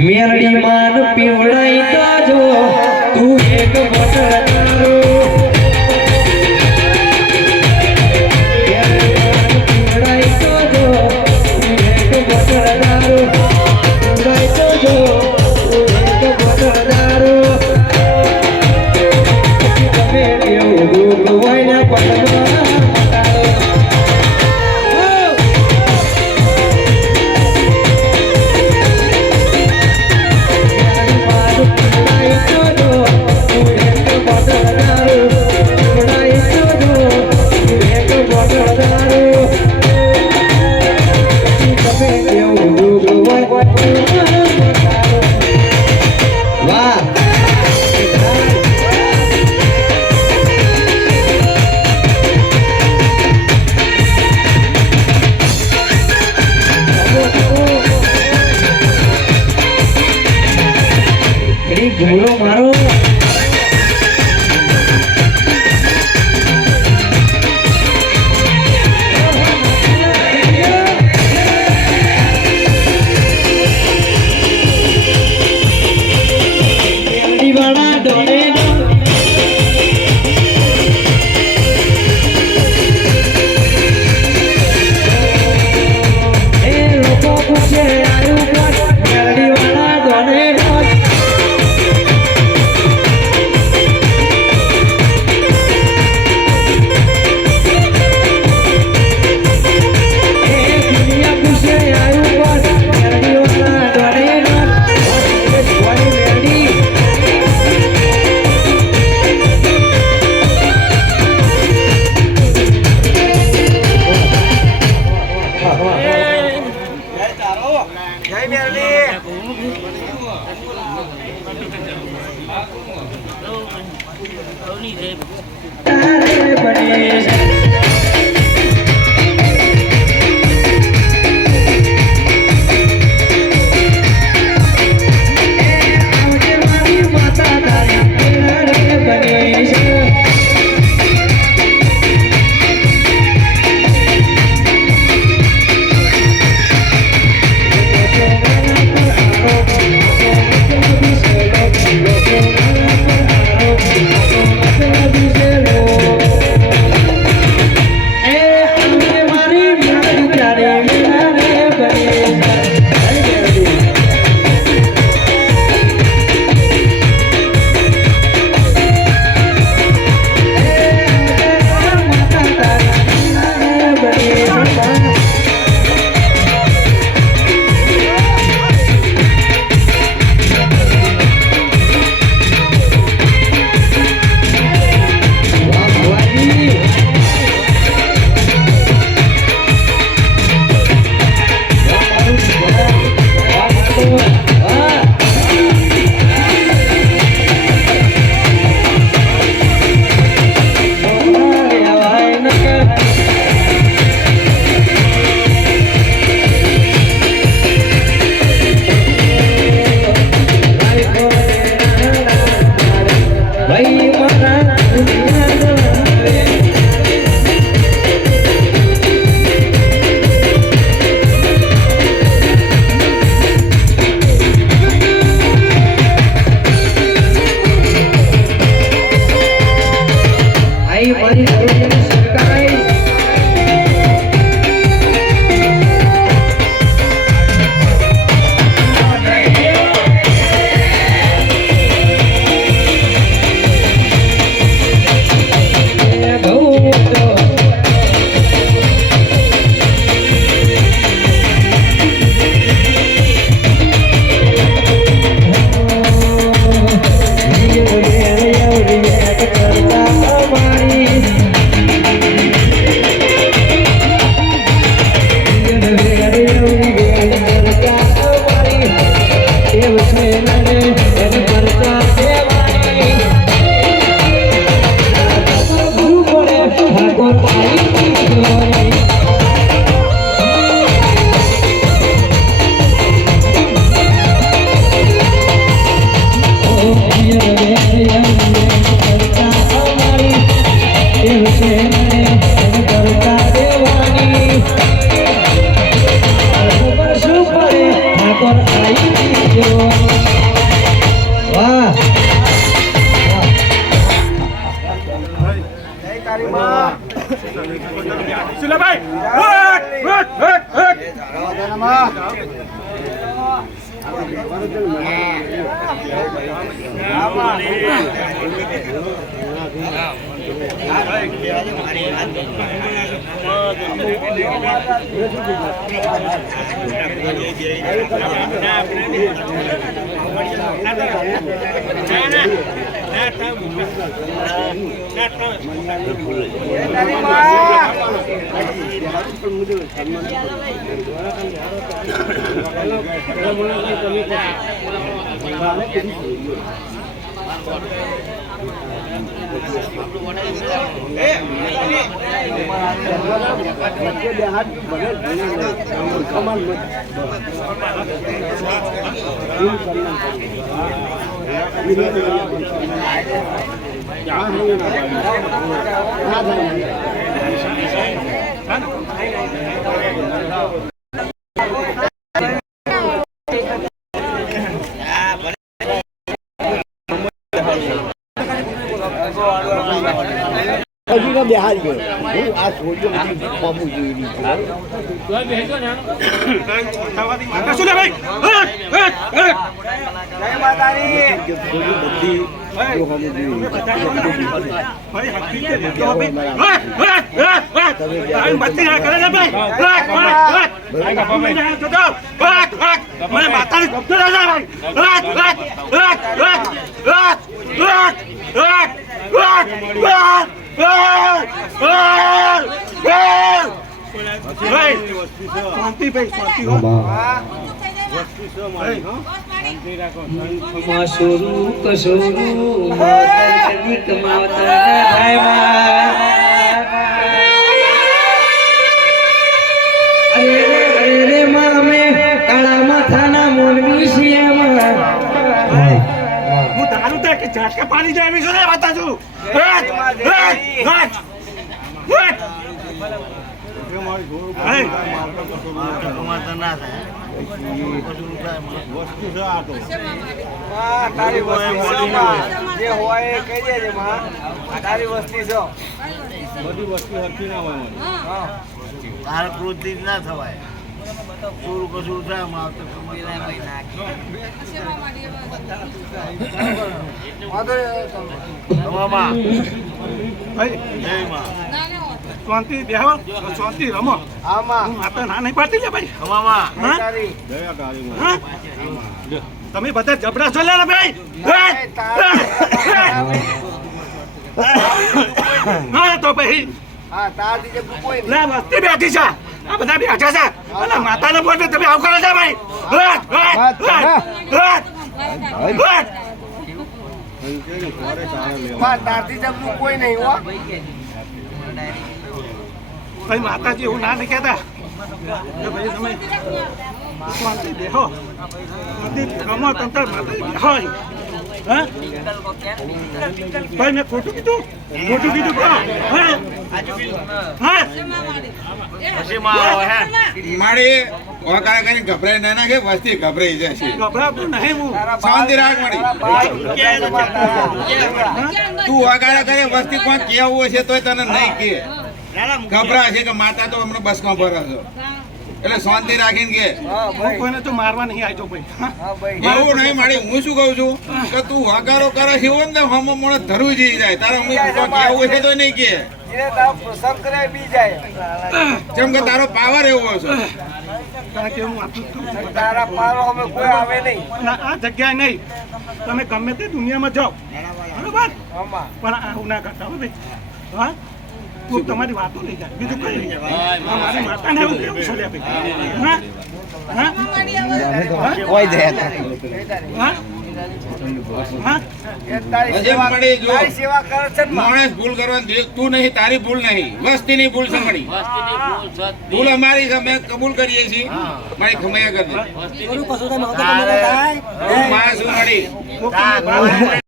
મેલડી માન પીવડાઈ તો જો તું એક બટરો પીવડાઈ તો જો તું એક બટરો પીવડાઈ તો જો તું એક બટરો તમે એવું દુઃખ હોય ને પટમાં ઘોડો મારો વાળા ડોલે લોકો પૂછે આવ્યું મેલડી વાળા ડોલે સુલાભાઈ બિહાર ગયો આ છોડ્યો પામું જોઈ ઝાટકા પાણી જાય એવી શું બતા છું તારા ક્રોધિત ના થવાય શું કશું થાય શાંતિ બેહો શાંતિ રમો માતા ના નહીં પાડતી લે ભાઈ તમે બધા જબરા છો લે ભાઈ હા તો ભાઈ લે વસ્તી બેઠી છે આ બધા બેઠા છે અને માતાને બોલ તમે આવું કરો છો ભાઈ કોઈ નહીં હો ભાઈ માતાજી એવું ના નહીં કહેતા ભાઈ તમે શાંતિ બેહો રમો તંત્ર માતાજી બેહો હા ભાઈ મેં ખોટું કીધું મારી ઓકારા કરીને ગભરાઈ ના નાખે વસ્તી ગભરાઈ જશે ગભરાતું નહીં હું શાંતિ રાખ મારી તું ઓકારા કરે વસ્તી કોણ કેવું હશે તોય તને નહીં કે ગભરા છે કે માતા તો હમણાં બસ માં ભરે છો એટલે શાંતિ રાખીને કે કોઈને તો મારવા નહીં આવતો ભાઈ એવું નહીં મારી હું શું કહું છું કે તું હકારો કરે છે એવું ને હમ મને ધરવું જઈ જાય તારા હું કેવું છે તો નહીં કે જેમ કે તારો પાવર એવો છે આ જગ્યાએ નહીં તમે ગમે તે દુનિયામાં જાઓ બરોબર પણ આવું ના કરતા હો ભાઈ હા તમારી વાતો નહીં જાય બીજું કઈ નહીં મારી માતાને એવું કેવું છે માણસ ભૂલ કરવાની તું નહીં તારી ભૂલ નહીં વસ્તીની ભૂલ છે મારી ભૂલ અમારી છે અમે કબૂલ કરીએ છીએ મારી ખમૈયા કરી દે હું માં છું મારી